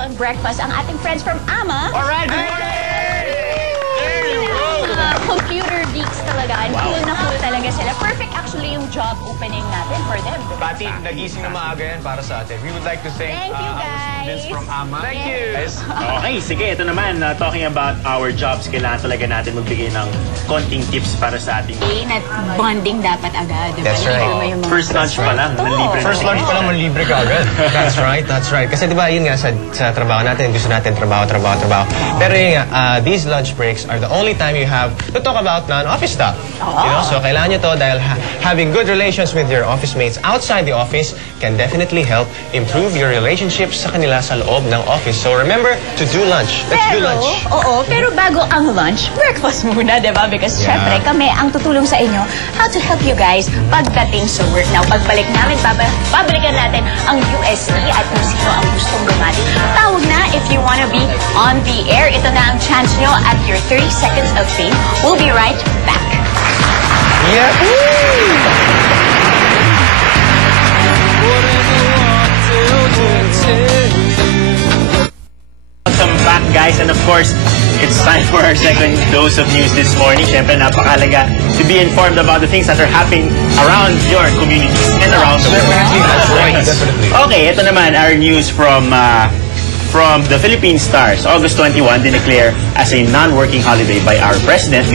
on breakfast ang ating friends from AMA. Alright, good morning! There you go! Computer geeks talaga. And cool na cool talaga sila. Perfect actually yung job opening natin for them. Pati, nagising na maaga yan para sa atin. We would like to thank Thank you, our guys. students from AMA. Thank you! Okay, sige, ito naman, talking about our jobs, kailangan talaga natin magbigay ng konting tips para sa ating... Bonding dapat agad. Diba? That's right. First lunch pa lang, manlibre. First lunch pa lang, manlibre ka agad. That's right, that's right. Kasi diba, yun nga, sa trabaho natin, gusto natin trabaho. Pero yun nga, these lunch breaks are the only time you have to talk about non-office stuff. You know, so kailangan nyo to dahil having good relations with your office mates outside the office can definitely help improve your relationships sa kanila sa loob ng office. So remember to do lunch. Let's do lunch. Pero bago ang lunch, breakfast muna, diba? Because syempre, kami ang tutulong sa inyo how to help you guys pagdating sa work. Now, pagbalik namin, babalikan natin ang UST at kung sino ang gustong bumati. Tawag na if you wanna be on the air. Ito na ang chance nyo at your 30 seconds of fame. We'll be right back. Yeah. Welcome back, guys, and of course, it's time for our second dose of news this morning. Siyempre, napakalaga to be informed about the things that are happening around your communities and around the world. Okay, ito naman our news from the Philippine Stars. August 21, dineclare as a non-working holiday by our president.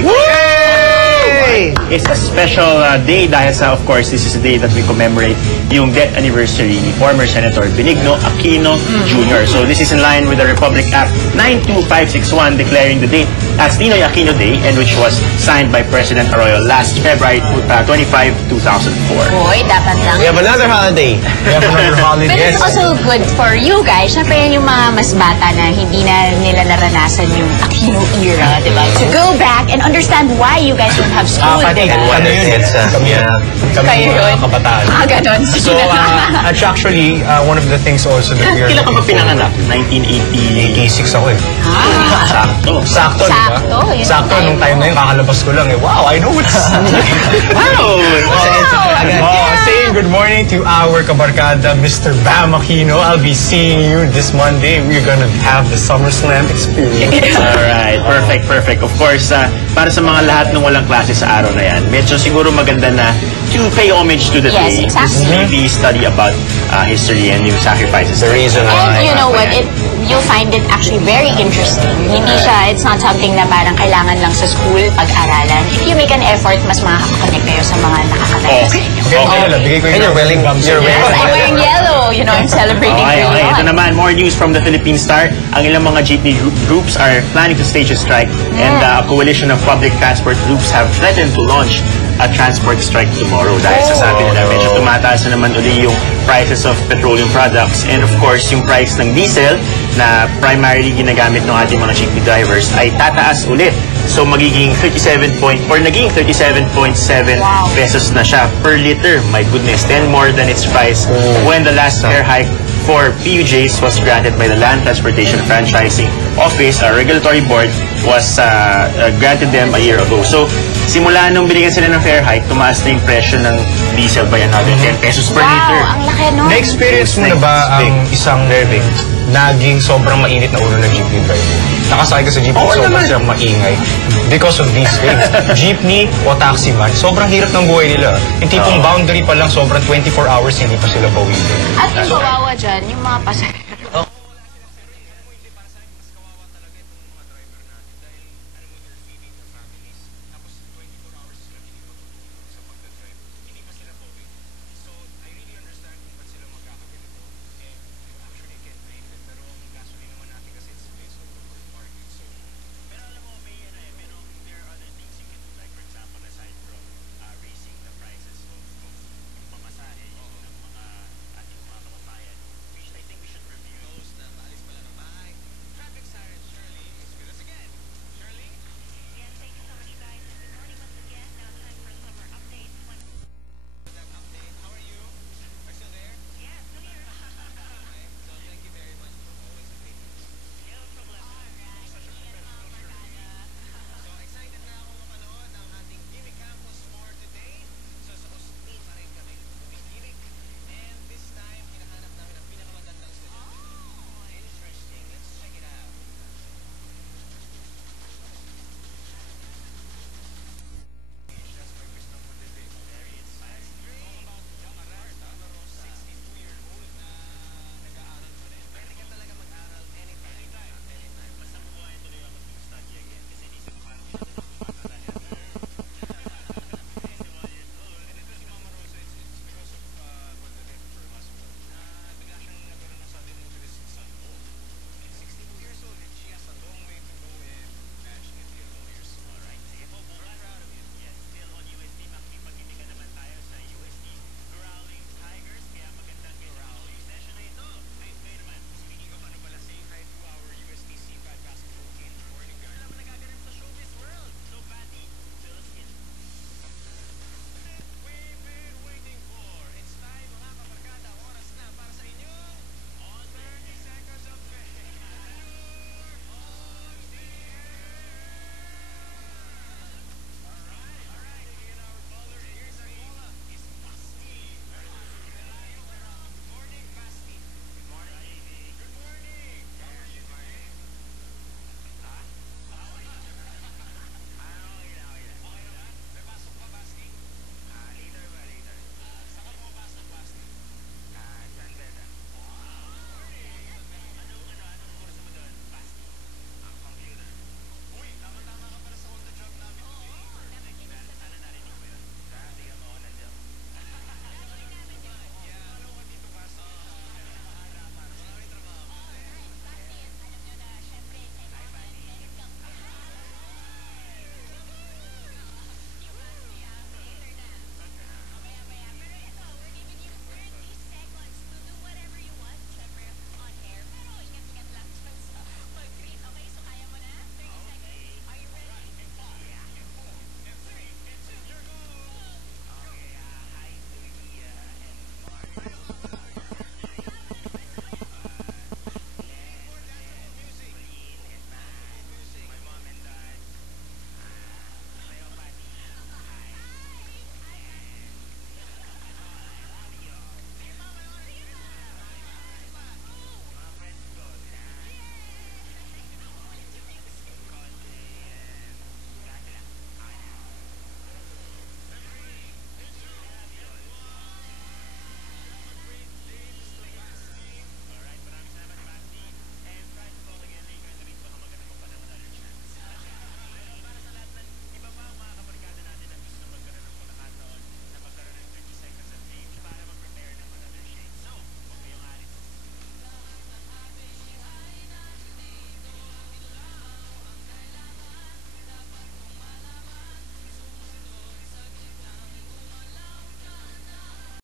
It's a special day dahil sa, of course, this is a day that we commemorate yung death anniversary ni former Senator Benigno Aquino Jr. So this is in line with the Republic Act 92561 declaring the date as Ninoy Aquino Day, and which was signed by President Arroyo last February 25, 2004. Boy, dapat lang. We have another holiday. But it's also good for you guys. Siyempre yan yung mga mas bata na hindi na nila naranasan yung Aquino era, diba? To go back and understand why you guys don't have school, diba? Ano yun? Kami mga kabataan. Ganon. So, actually, one of the things also that we are... Kailan ka ba pinanganak? 86 ako eh. Sakto, di ba? Sakto, nung time na yun, kakalabas ko lang eh. Wow, I know what's... Wow! Saying good morning to our kabarkada, Mr. Bam Aquino. I'll be seeing you this Monday. We're gonna have the SummerSlam experience. Alright, perfect. Of course, para sa mga lahat ng walang klase sa araw na yan, medyo siguro maganda na to pay homage to the day. Exactly. To really study about history and yung sacrifices. The reason why. And you know what, you'll find it actually very interesting. Hindi siya, it's not something na parang kailangan lang sa school, pag-aralan. If you make an effort, mas makakakonect kayo sa mga nakakatayo sa inyo. Bigay ko You're wearing Yes, I'm wearing yellow. You know, I'm celebrating Okay. very Ito hard. naman, more news from the Philippine Star. Ang ilang mga jeepney groups are planning to stage a strike, and a coalition of public transport groups have threatened to launch a transport strike tomorrow dahil sa sabi nila medyo tumataas na naman uli yung prices of petroleum products, and of course yung price ng diesel na primarily ginagamit ng ating mga jeepney drivers ay tataas ulit. So magiging naging 37.7 pesos na siya per liter. My goodness, 10 more than its price when the last fare hike for PUJs was granted by the Land Transportation Franchising Office, a regulatory board, was granted them a year ago. So simula nung binigyan sila ng fare hike, tumaas na yung presyo ng diesel by another 10 pesos per liter. Wow, ang laki nun. Na-experience mo na ba ang isang naging sobrang mainit na ulo ng jeepney driver? Nakasakay ka sa jeepney, sobrang silang maingay. Because of these things. Jeepney o taxi man, sobrang hirap ng buhay nila. Yung tipong boundary pa lang, sobrang 24 hours, hindi pa sila bawi. At yung kawawa dyan, yung mga pasahero.